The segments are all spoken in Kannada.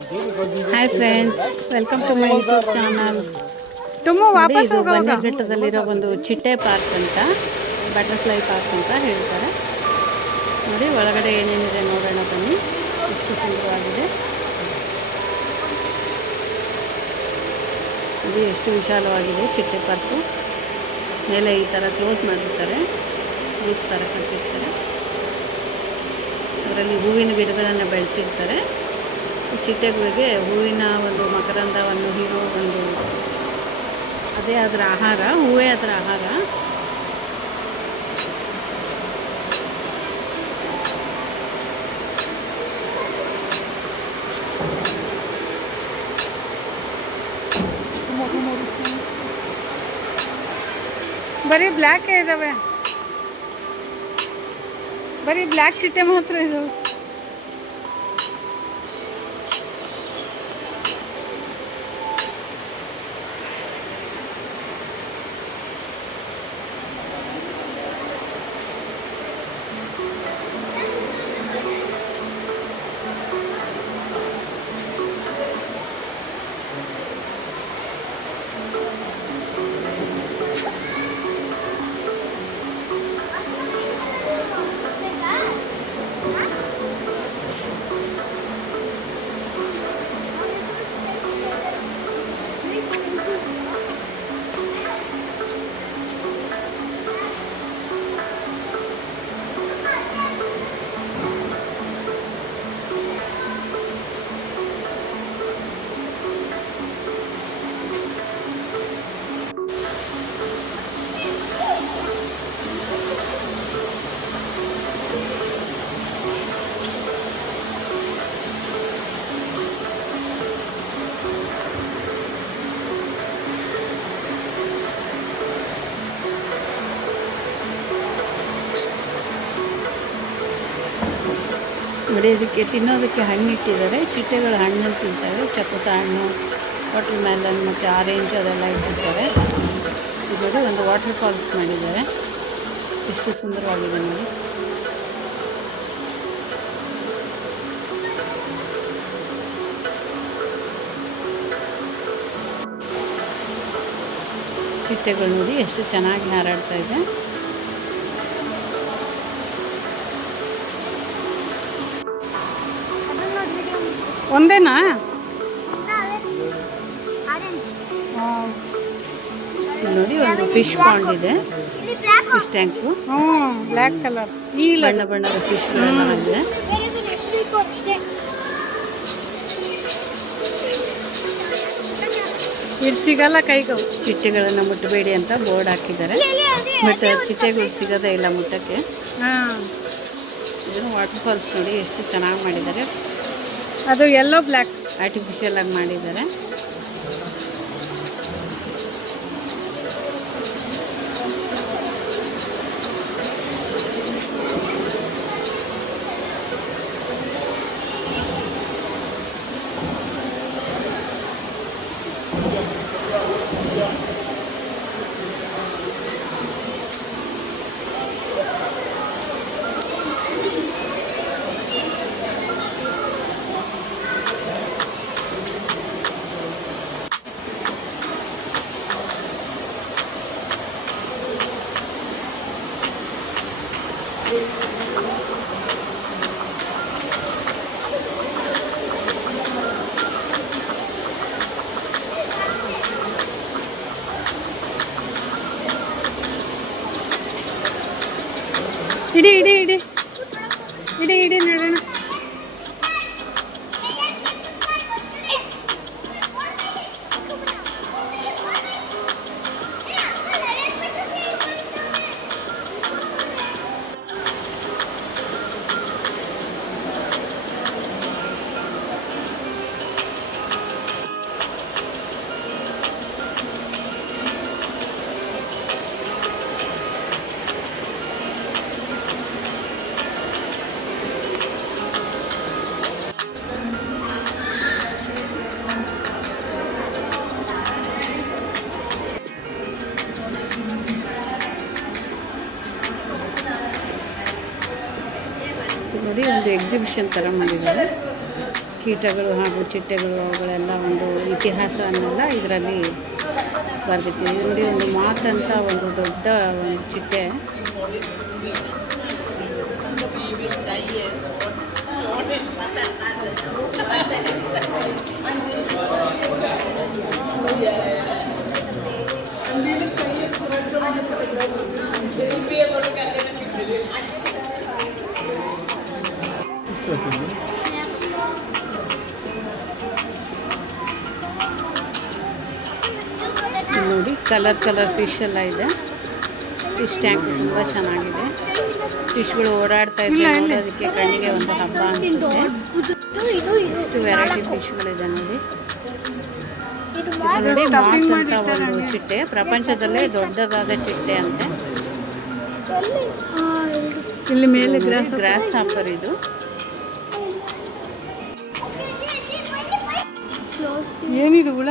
Hi friends, welcome to my YouTube channel. ಇದು ಬನ್ನೇರ್ಘಟ್ಟದಲ್ಲಿರೋ ಒಂದು ಚಿಟ್ಟೆ ಪಾರ್ಕ್ ಅಂತ, ಬಟರ್ಫ್ಲೈ ಪಾರ್ಕ್ ಅಂತ ಹೇಳ್ತಾರೆ. ನೋಡಿ ಒಳಗಡೆ ಏನೇನಿದೆ ನೋಡೋಣ ಬನ್ನಿ. ಎಷ್ಟು ಸುಂದರವಾಗಿದೆ ನೋಡಿ, ಎಷ್ಟು ವಿಶಾಲವಾಗಿದೆ ಚಿಟ್ಟೆ ಪಾರ್ಕು. ಮೇಲೆ ಈ ಥರ ಕ್ಲೋಸ್ ಮಾಡಿರ್ತಾರೆ, ರೂಟ್ಸ್ ಥರ ಕಟ್ಟಿರ್ತಾರೆ. ಅದರಲ್ಲಿ ಹೂವಿನ ಗಿಡಗಳನ್ನು ಬೆಳೆಸಿರ್ತಾರೆ. ಚಿಟ್ಟೆಗಳಿಗೆ ಹೂವಿನ ಒಂದು ಮಕರಂದವನ್ನು ಹೀರೋ ಒಂದು ಅದೇ ಅದರ ಆಹಾರ, ಹೂವೇ ಅದರ ಆಹಾರ. ಬರೀ ಬ್ಲ್ಯಾಕ್ ಇದಾವೆ, ಬರೀ ಬ್ಲ್ಯಾಕ್ ಚಿಟ್ಟೆ ಮಾತ್ರ ಇದಾವೆ. ನೋಡಿ, ಇದಕ್ಕೆ ತಿನ್ನೋದಕ್ಕೆ ಹಣ್ಣು ಇಟ್ಟಿದ್ದಾರೆ. ಚಿಟ್ಟೆಗಳು ಹಣ್ಣು ತಿಂತವೆ, ಚಪುಟ ಹಣ್ಣು, ವಾಟರ್ ಮೆಲನ್ ಮತ್ತು ಆರೆಂಜ್ ಅದೆಲ್ಲ ಇಟ್ಟಿರ್ತಾರೆ. ಇದು ನೋಡಿ, ಒಂದು ವಾಟರ್ ಫಾಲ್ಸ್ ಮಾಡಿದ್ದಾರೆ. ಎಷ್ಟು ಸುಂದರವಾಗಿದೆ ನೋಡಿ. ಚಿಟ್ಟೆಗಳು ನೋಡಿ ಎಷ್ಟು ಚೆನ್ನಾಗಿ ಹಾರಾಡ್ತಾ ಇದೆ. ಒಂದೇನಾ? ನೋಡಿ, ಒಂದು ಫಿಶ್ ಪಾಂಡ್ ಇದೆ, ಫಿಶ್ ಟ್ಯಾಂಕು. ಬ್ಲ್ಯಾಕ್ ಕಲರ್ ಬಣ್ಣ ಬಣ್ಣದ ಫಿಶ್ಗಳೆಲ್ಲ ಇದೆ. ಇದು ಸಿಗಲ್ಲ ಕೈಗೆ. ಚಿಟ್ಟೆಗಳನ್ನು ಮುಟ್ಟಬೇಡಿ ಅಂತ ಬೋರ್ಡ್ ಹಾಕಿದ್ದಾರೆ, ಬಟ್ ಚಿಟ್ಟೆಗಳು ಸಿಗೋದೇ ಇಲ್ಲ ಮುಟ್ಟಕ್ಕೆ. ಇದನ್ನು ವಾಟರ್ ಫಾಲ್ಸ್ ನೋಡಿ ಎಷ್ಟು ಚೆನ್ನಾಗಿ ಮಾಡಿದ್ದಾರೆ. ಅದು ಯೆಲ್ಲೋ ಬ್ಲ್ಯಾಕ್ ಆರ್ಟಿಫಿಷಿಯಲ್ ಆಗಿ ಮಾಡಿದ್ದಾರೆ. ಇಡಿ ಇಡಿ ಇಡಿ ಇಡಿ ಇಡಿ ನೋಡೋಣ. ನೋಡಿ, ಒಂದು ಎಕ್ಸಿಬಿಷನ್ ಥರ ಮಾಡಿದ್ದಾರೆ. ಕೀಟಗಳು ಹಾಗೂ ಚಿಟ್ಟೆಗಳು ಅವುಗಳೆಲ್ಲ ಒಂದು ಇತಿಹಾಸವನ್ನೆಲ್ಲ ಇದರಲ್ಲಿ ಬರೆದಿತ್ತು. ಇದರಲ್ಲಿ ಒಂದು ಮಾತಂತ ಒಂದು ದೊಡ್ಡ ಒಂದು ಚಿಟ್ಟೆ ನೋಡಿ ಕಲರ್ ಫಿಶ್ ಎಲ್ಲ ಇದೆ. ಫಿಶ್ ಟ್ಯಾಂಕ್ ತುಂಬ ಚೆನ್ನಾಗಿದೆ. ಫಿಶ್ಗಳು ಓಡಾಡ್ತಾ ಇದ್ರೆ ನೋಡೋದಕ್ಕೆ ಕಣ್ಣಿಗೆ ಒಂದು ಹಬ್ಬ ಅನಿಸುತ್ತೆ. ಇಷ್ಟು ವೆರೈಟಿ ಫಿಶ್ಗಳಿದೆ ನೋಡಿ. ನೋಡಿ ಮಾತ್ ಅಂತ ಒಂದು ಚಿಟ್ಟೆ, ಪ್ರಪಂಚದಲ್ಲೇ ದೊಡ್ಡದಾದ ಚಿಟ್ಟೆ ಅಂತೆ. ಇಲ್ಲಿ ಮೇಲೆ ಗ್ರಾಸ್ ಹಾಪರ್ ಇದು. ಏನಿದು ಹುಳ?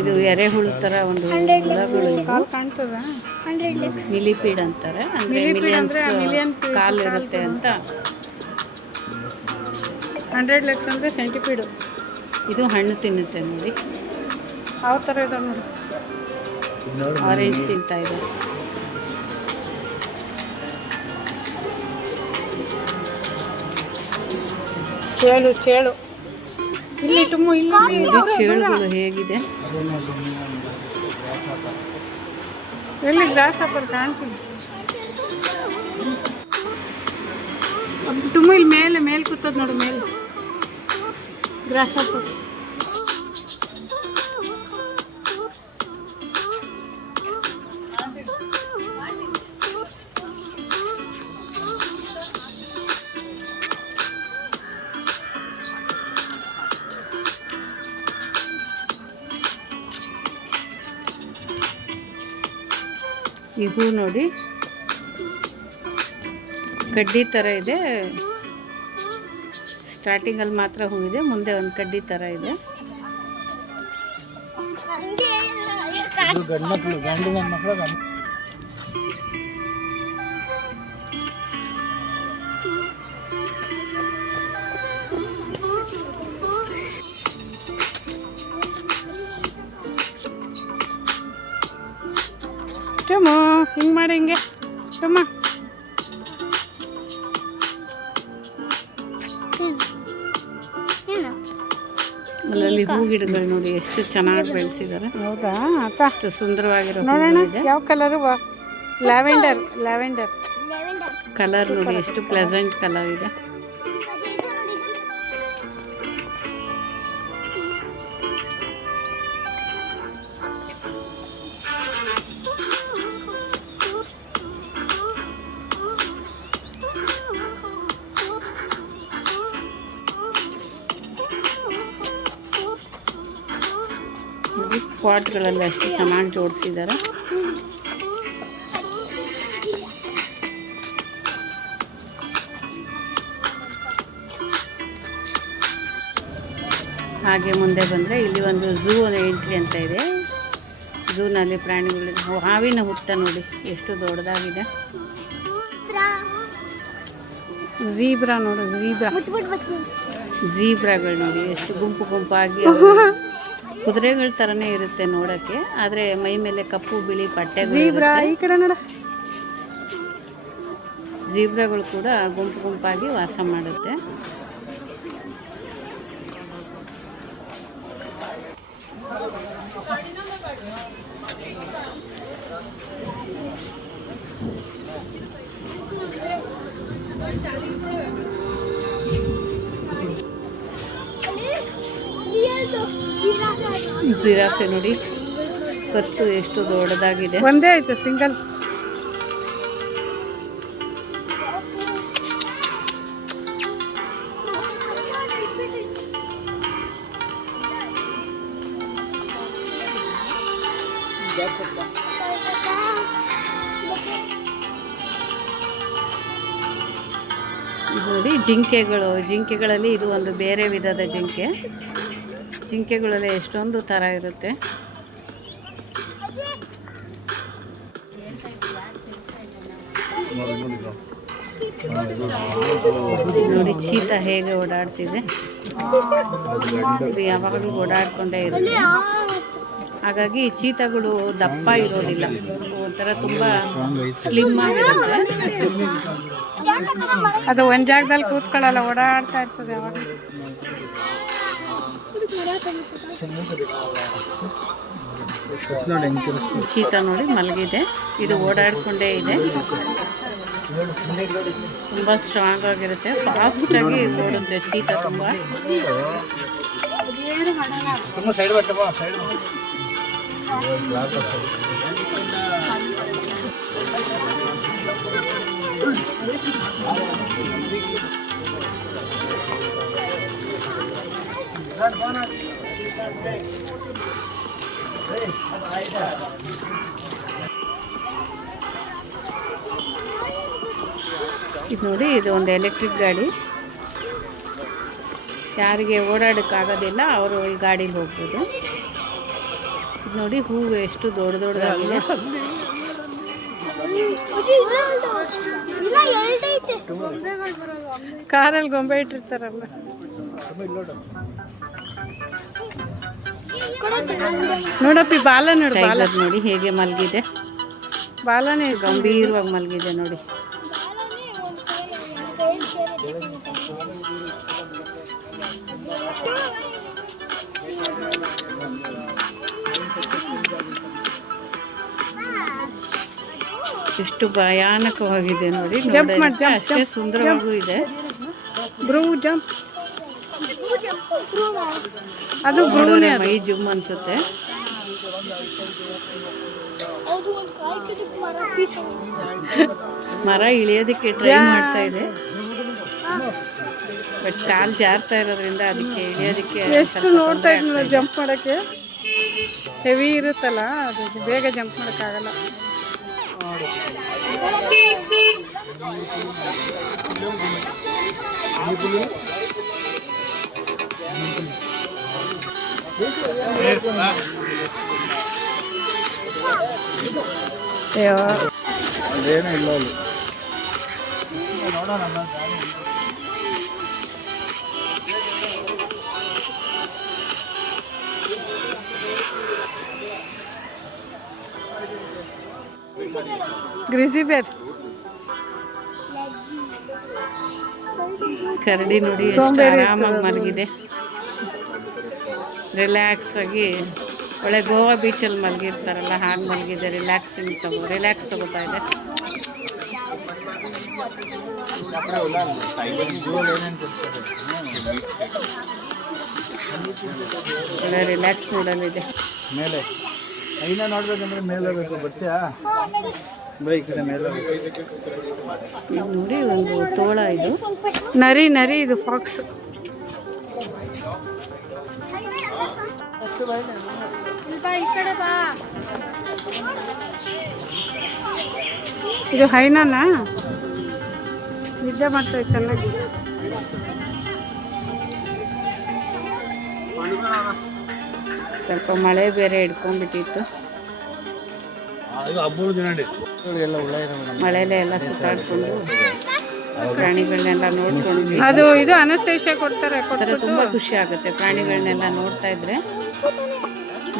ಇದು ಎರೆಹುಳ ಥರ ಒಂದು ಹುಳಗಳು ಕಾಣ್ತದ. ಮಿಲಿಪೀಡ್ ಅಂತಾರೆ. ಅಂದರೆ ಮಿಲಿಯನ್ಸ್ ಕಾಲು ಇರುತ್ತೆ ಅಂತ. 100 ಲೆಗ್ಸ್ ಅಂದರೆ ಸೆಂಟಿಪೀಡು. ಇದು ಹಣ್ಣು ತಿನ್ನುತ್ತೆ ನೋಡಿ. ಯಾವ ಥರ ಇದೆ ನೋಡಿ. ಆರೆಂಜ್ ತಿಂತಾ ಇದೆ. ಚೇಳು ಇಲ್ಲಿ ಟುಮ್ಮು. ಇಲ್ಲಿ ಚೇಳುಗಳು ಹೇಗಿದೆ. ಎಲ್ಲಿ ಗ್ರಾಸ್ ಹಾಪರ್ ಕಾಣ್ತೀನಿ ಟುಮ್ಮು. ಇಲ್ಲಿ ಮೇಲೆ ಕೂತದ ನೋಡು, ಮೇಲೆ ಗ್ರಾಸ್ ಹಾಪರ್. ಈ ಹೂ ನೋಡಿ ಕಡ್ಡಿ ಥರ ಇದೆ. ಸ್ಟಾರ್ಟಿಂಗಲ್ಲಿ ಮಾತ್ರ ಹೂ ಇದೆ, ಮುಂದೆ ಒಂದು ಕಡ್ಡಿ ಥರ ಇದೆ. ಟುಮ್ಮು ಹಿಂಗೆ ಮಾಡಿ, ಹಿಂಗೆ ಟುಮ್ಮ. ಅಲ್ಲಲ್ಲಿ ಹೂ ಗಿಡಗಳು ನೋಡಿ ಎಷ್ಟು ಚೆನ್ನಾಗಿ ಬೆಳೆಸಿದ್ದಾರೆ. ಹೌದಾ? ಅಷ್ಟು ಸುಂದರವಾಗಿರೋ ನೋಡೋಣ ಯಾವ ಕಲರು. ಲ್ಯಾವೆಂಡರ್ ಕಲರ್ ನೋಡಿ ಎಷ್ಟು ಪ್ಲೆಸೆಂಟ್ ಕಲರ್ ಇದೆ. ಪಾಟ್ಗಳೆಲ್ಲ ಎಷ್ಟು ಚೆನ್ನಾಗಿ ಜೋಡಿಸಿದ್ದಾರೆ. ಹಾಗೆ ಮುಂದೆ ಬಂದರೆ ಇಲ್ಲಿ ಒಂದು ಝೂ ಎಂಟ್ರಿ ಅಂತ ಇದೆ. ಝೂನಲ್ಲಿ ಪ್ರಾಣಿಗಳು, ಹಾವಿನ ಹುತ್ತ ನೋಡಿ ಎಷ್ಟು ದೊಡ್ಡದಾಗಿದೆ. ಝೀಬ್ರಾ ನೋಡು, ಝೀಬ್ರಾಗಳು ನೋಡಿ ಎಷ್ಟು ಗುಂಪಾಗಿ ಕುದುರೆಗಳ ಥರನೇ ಇರುತ್ತೆ ನೋಡೋಕ್ಕೆ. ಆದರೆ ಮೈ ಮೇಲೆ ಕಪ್ಪು ಬಿಳಿ ಪಟ್ಟೆಗಳು. ಈ ಕಡೆ ನೋಡ. ಝೀಬ್ರಾಗಳು ಕೂಡ ಗುಂಪಾಗಿ ವಾಸ ಮಾಡುತ್ತೆ. ಜಿರಾಫೆ ನೋಡಿ ಕತ್ತು ಎಷ್ಟು ದೊಡ್ಡದಾಗಿದೆ. ಒಂದೇ ಆಯ್ತು ಸಿಂಗಲ್. ನೋಡಿ ಜಿಂಕೆಗಳಲ್ಲಿ ಇದು ಒಂದು ಬೇರೆ ವಿಧದ ಜಿಂಕೆ. ಜಿಂಕೆಗಳಲ್ಲಿ ಎಷ್ಟೊಂದು ಥರ ಇರುತ್ತೆ. ನೋಡಿ ಚೀತಾ ಹೇಗೆ ಓಡಾಡ್ತಿದೆ. ಇದು ಯಾವಾಗಲೂ ಓಡಾಡ್ಕೊಂಡೇ ಇರುತ್ತೆ. ಹಾಗಾಗಿ ಚೀತಾಗಳು ದಪ್ಪ ಇರೋದಿಲ್ಲ, ಒಂಥರ ತುಂಬ ಸ್ಲಿಮ್ ಆಗಿರುತ್ತೆ. ಅದು ಒಂದು ಜಾಗದಲ್ಲಿ ಕೂತ್ಕೊಳ್ಳಲ್ಲ, ಓಡಾಡ್ತಾ ಇರ್ತದೆ ಯಾವಾಗ. ಚೀತಾ ನೋಡಿ ಮಲಗಿದೆ, ಇದು ಓಡಾಡ್ಕೊಂಡೇ ಇದೆ. ತುಂಬ ಸ್ಟ್ರಾಂಗ್ ಆಗಿರುತ್ತೆ, ಫಾಸ್ಟಾಗಿ ಓಡುತ್ತೆ ಚೀತಾ. ತುಂಬ ಇದು ನೋಡಿ, ಇದು ಒಂದು ಎಲೆಕ್ಟ್ರಿಕ್ ಗಾಡಿ. ಯಾರಿಗೆ ಓಡಾಡೋಕ್ಕಾಗೋದಿಲ್ಲ ಅವರು ಈ ಗಾಡೀಲಿ ಹೋಗ್ಬೋದು. ಇದು ನೋಡಿ, ಹೂವು ಎಷ್ಟು ದೊಡ್ಡ ದೊಡ್ಡದಾಗಿದೆ. ಕಾರಲ್ಲಿ ಗೊಂಬೆ ಇಟ್ಟಿರ್ತಾರಲ್ಲ. ನೋಡಪ್ಪಿ ಬಾಲ ನೋಡಿ, ಬಾಲ ನೋಡಿ ಹೇಗೆ ಮಲಗಿದೆ. ಬಾಲನೇ ಗಂಭೀರವಾಗಿ ಮಲಗಿದೆ ನೋಡಿ. ಎಷ್ಟು ಭಯಾನಕವಾಗಿದೆ ನೋಡಿ. ಜಂಪ್ ಮಾಡಿ, ಅಷ್ಟೇ ಸುಂದರವಾಗೂ ಇದೆ. ಬ್ರೂ ಜಂಪ್, ಅದು ಬ್ರೂನೇ. ಮೈ ಜುಮ್ ಅನ್ಸುತ್ತೆ. ಮರ ಇಳಿಯೋದಕ್ಕೆ ಟ್ರೈ ಮಾಡ್ತಾ ಇದೆ, ಬಟ್ ಕಾಲು ಜಾರ್ತಾ ಇರೋದ್ರಿಂದ ಅದಕ್ಕೆ ಇಳಿಯೋದಕ್ಕೆ. ಎಷ್ಟು ನೋಡ್ತಾ ಇದ್ನಲ್ಲ ಜಂಪ್ ಮಾಡೋಕ್ಕೆ, ಹೆವಿ ಇರುತ್ತಲ್ಲ, ಅದು ಬೇಗ ಜಂಪ್ ಮಾಡೋಕ್ಕಾಗಲ್ಲ. ಗ್ರಿಸಿ ಬೇರ್ ಕರಡಿ ನೋಡಿ ಎಷ್ಟು ಆರಾಮಾಗಿ ಮಲಗಿದೆ, ರಿಲ್ಯಾಕ್ಸ್ ಆಗಿ. ಒಳ್ಳೆ ಗೋವಾ ಬೀಚಲ್ಲಿ ಮಲಗಿರ್ತಾರಲ್ಲ ಹಾಗೆ ಮಲಗಿದೆ. ರಿಲ್ಯಾಕ್ಸ್ ತಗೋತಾ ಇದೆ. ಒಳ್ಳೆ ರಿಲ್ಯಾಕ್ಸ್ ಮೂಡಲ್ಲಿದೆ. ಮೇಲೆ ಐನ ನೋಡ್ಬೇಕಂದ್ರೆ ಮೇಲೆ ಬರ್ತೀಯಾ ಬೈ ಕಡೆ ಮೇಲೆ ನೋಡಿ, ಒಂದು ತೋಳ. ಇದು ನರಿ ಇದು ಫಾಕ್ಸ್. ಇದು ಹೈನಾನ ನಿದ್ದೆ ಮಾಡ್ತಾರೆ ಚೆನ್ನಾಗಿ. ಸ್ವಲ್ಪ ಮಳೆ ಬೇರೆ ಹಿಡ್ಕೊಂಡ್ಬಿಟ್ಟಿತ್ತು, ಮಳೆಲೆ ಎಲ್ಲ ಸುತ್ತಾಡ್ಕೊಂಡು ಪ್ರಾಣಿಗಳನ್ನೆಲ್ಲ ನೋಡ್ಕೊಂಡು. ಅದು ಇದು ಅನಸ್ತೇಷಿಯಾ ಕೊಡ್ತಾರೆ. ತುಂಬ ಖುಷಿ ಆಗುತ್ತೆ ಪ್ರಾಣಿಗಳನ್ನೆಲ್ಲ ನೋಡ್ತಾ ಇದ್ರೆ.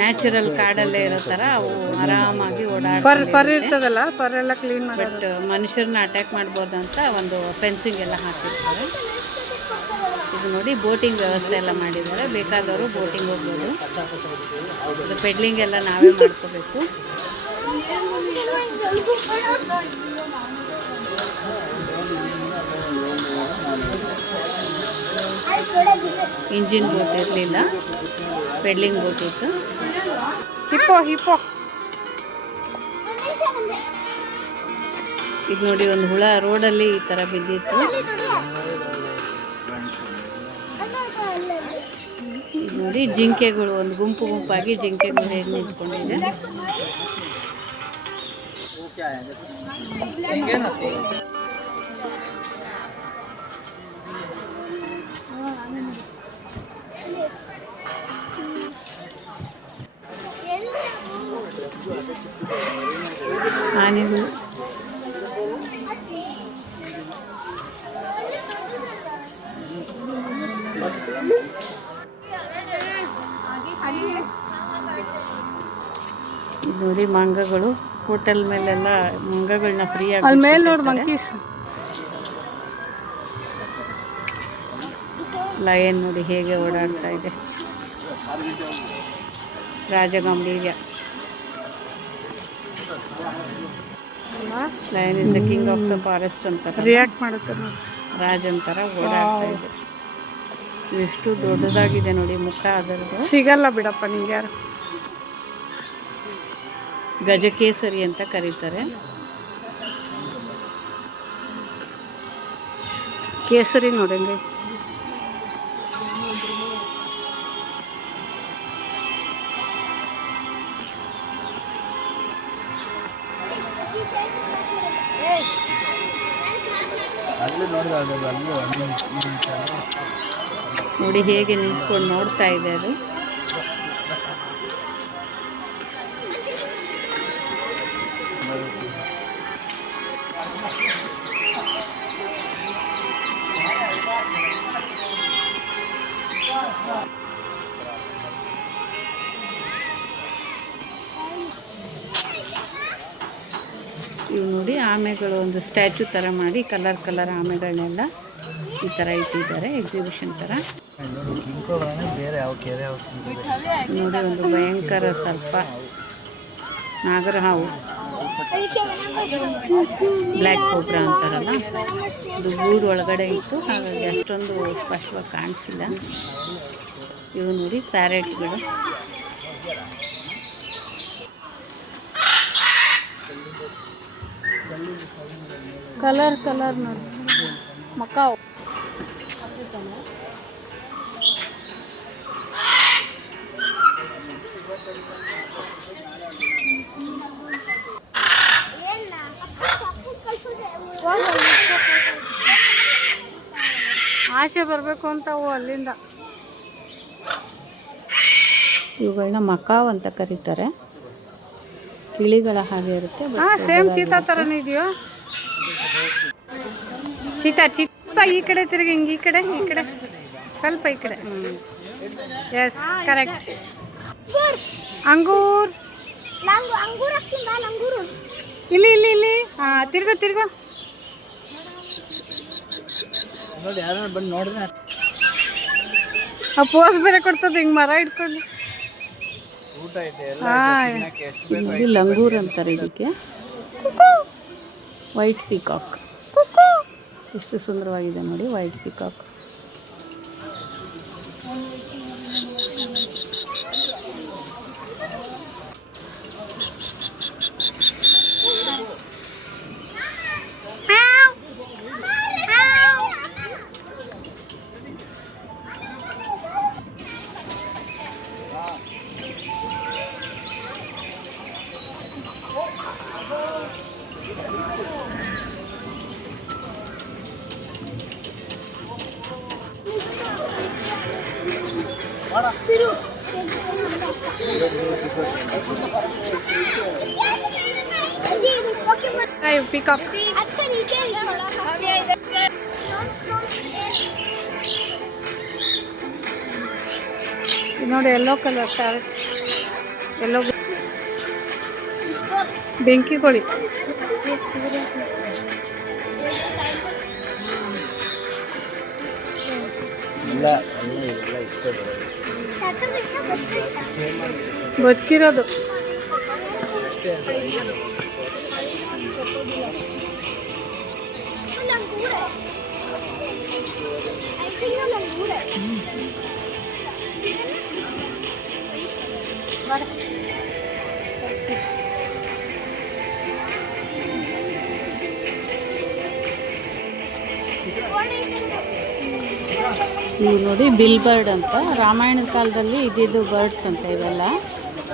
ನ್ಯಾಚುರಲ್ ಕಾಡಲ್ಲೇ ಇರೋ ಥರ ಅವು ಆರಾಮಾಗಿ ಫರ್ ಇರ್ತದಲ್ಲ, ಫರ್ ಎಲ್ಲ ಕ್ಲೀನ್ ಮಾಡಿ. ಬಟ್ ಮನುಷ್ಯರನ್ನ ಅಟ್ಯಾಕ್ ಮಾಡ್ಬೋದು ಅಂತ ಒಂದು ಫೆನ್ಸಿಂಗ್ ಎಲ್ಲ ಹಾಕಿರ್ತಾರೆ. ಇದು ನೋಡಿ, ಬೋಟಿಂಗ್ ವ್ಯವಸ್ಥೆ ಎಲ್ಲ ಮಾಡಿದ್ದಾರೆ, ಬೇಕಾದವರು ಬೋಟಿಂಗ್ ಹೋಗ್ಬೋದು. ಇದು ಪೆಡ್ಲಿಂಗ್ ಎಲ್ಲ ನಾವೇ ಮಾಡ್ಕೋಬೇಕು. ಇಂಜಿನ್ ಬೋಟ್ ಇರಲಿಲ್ಲ, ಪೆಡ್ಲಿಂಗ್ ಬೋಟ್ ಇತ್ತು. ಹಿಪ್ಪೋ ಇದು ನೋಡಿ, ಒಂದು ಹುಳ ರೋಡಲ್ಲಿ ಈ ಥರ ಬಿದ್ದಿತ್ತು. ಇದು ನೋಡಿ, ಜಿಂಕೆಗಳು ಒಂದು ಗುಂಪಾಗಿ ಜಿಂಕೆಗಳು ಹೇಗೆ ನಿಂತ್ಕೊಂಡಿದೆ. ಆನೆಗಳು ನೋಡಿ ಮಂಗಗಳು ಹೋಟೆಲ್ ಮೇಲೆಲ್ಲ ಮಂಗಗಳನ್ನ ಫ್ರೀಯಾಗಿ ಅಲ್ಲಿ ಮೇಲೆ ನೋಡಿ ಮಂಕೀಸ್. ಲಯನ್ ನೋಡಿ ಹೇಗೆ ಓಡಾಡ್ತಾ ಇದೆ. ರಾಜಗಾಂಭೀರ್ಯ. Lion is the king of the forest ಅಂತ ರಿಯಾಕ್ಟ್ ಮಾಡುತ್ತೆ ನೋಡಿ. ರಾಜನ್ ಥರ ಓಡಾಡ್ತಾ ಇದೆ. ಎಷ್ಟು ದೊಡ್ಡದಾಗಿದೆ ನೋಡಿ ಮುಖ ಅದರದ್ದು. ಸಿಗಲ್ಲ ಬಿಡಪ್ಪ ನಿಂಗೆ ಯಾರು. ಗಜಕೇಸರಿ ಅಂತ ಕರೀತಾರೆ. ಕೇಸರಿ ನೋಡಂಗೆ. ನೋಡಿ ಹೇಗೆ ನಿಂತ್ಕೊಂಡು ನೋಡ್ತಾ ಇದೆ ಅದು. ಇವು ನೋಡಿ ಆಮೆಗಳು ಒಂದು ಸ್ಟ್ಯಾಚು ಥರ ಮಾಡಿ ಕಲರ್ ಆಮೆಗಳನ್ನೆಲ್ಲ ಈ ಥರ ಇಟ್ಟಿದ್ದಾರೆ ಎಕ್ಸಿಬಿಷನ್ ಥರ. ನೋಡಿ ಒಂದು ಭಯಂಕರ ಸರ್ಪ, ನಾಗರ ಹಾವು, ಬ್ಲ್ಯಾಕ್ ಕೋಬ್ರಾ ಅಂತಾರಲ್ಲ, ಇದು ಗೂಡು ಒಳಗಡೆ ಇತ್ತು, ಹಾಗಾಗಿ ಅಷ್ಟೊಂದು ಸ್ಪಷ್ಟವಾಗಿ ಕಾಣಿಸಿಲ್ಲ. ಇವು ನೋಡಿ ಪ್ಯಾರೆಟ್ಗಳು. ಕಲರ್ ನೋಡಿ ಮಕಾವ್. ಆಚೆ ಬರಬೇಕು ಅಂತ ಅವು ಅಲ್ಲಿಂದ. ಇವುಗಳನ್ನ ಮಕಾವ್ ಅಂತ ಕರೀತಾರೆ. ಕಿಳಿಗಳ ಹಾಗೆ ಇರುತ್ತೆ. ಸೇಮ್ ಚೀತಾ ಥರನೇ ಇದೆಯೋ? ಚೀತಾ ಈ ಕಡೆ ತಿರುಗಿ, ಹಿಂಗೆ ಈ ಕಡೆ ಸ್ವಲ್ಪ ಈ ಕಡೆ. Yes correct. ಅಂಗೂರ್ ಇಲ್ಲಿ ಹಾಂ, ತಿರ್ಗೋ. ಆ ಪೋಸ್ ಬೇರೆ ಕೊಡ್ತದೆ ಹಿಂಗೆ ಮರ ಇಟ್ಕೊಂಡು. ನೋಡಿ ಲಂಗೂರ್ ಅಂತಾರೆ ಇದಕ್ಕೆ. ವೈಟ್ ಪಿಕಾಕ್ ಎಷ್ಟು ಸುಂದರವಾಗಿದೆ ನೋಡಿ. White peacock. ಪಿಕಾಕ್. ನೋಡಿ ಯೆಲ್ಲೋ ಕಲರ್ ಪ್ಯಾರೆಟ್, ಯೆಲ್ಲೋ ಬೆಂಕಿ ಕೋಳಿ. ಬದುಕಿರೋದು. ಇವು ನೋಡಿ ಬಿಲ್ ಬರ್ಡ್ ಅಂತ. ರಾಮಾಯಣದ ಕಾಲದಲ್ಲಿ ಇದ್ದಿದ್ದು ಬರ್ಡ್ಸ್ ಅಂತ ಇವೆಲ್ಲ.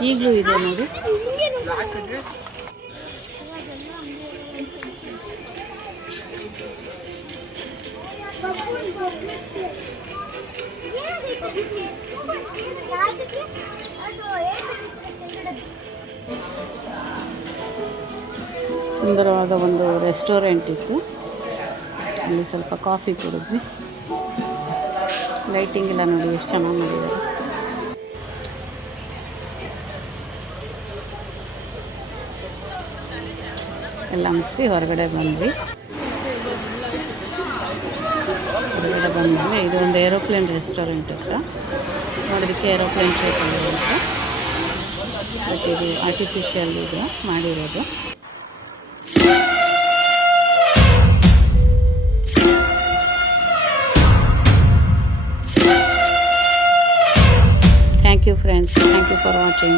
ಈಗಲೂ ಇದೆ ನೋಡಿ. ಸುಂದರವಾದ ಒಂದು ರೆಸ್ಟೋರೆಂಟ್ ಇತ್ತು. ಅಲ್ಲಿ ಸ್ವಲ್ಪ ಕಾಫಿ ಕುಡಿದ್ವಿ. ಲೈಟಿಂಗ್ ಎಲ್ಲ ನೋಡಿ ಎಷ್ಟು ಚೆನ್ನಾಗಿ ಮಾಡಿದ್ದಾರೆ. ಎಲ್ಲ ಮುಗಿಸಿ ಹೊರಗಡೆ ಬಂದ್ವಿ. ಹೊರಗಡೆ ಬಂದಮೇಲೆ ಇದು ಒಂದು ಏರೋಪ್ಲೇನ್ ರೆಸ್ಟೋರೆಂಟ್ ಹತ್ರ ನೋಡೋದಕ್ಕೆ ಏರೋಪ್ಲೇನ್ ಶೇಪಲ್ಲಿ ಇರುತ್ತೆ. ಬಟ್ ಇದು ಆರ್ಟಿಫಿಷಿಯಲ್ ಇದು ಮಾಡಿರೋದು. Thank you friends. Thank you for watching.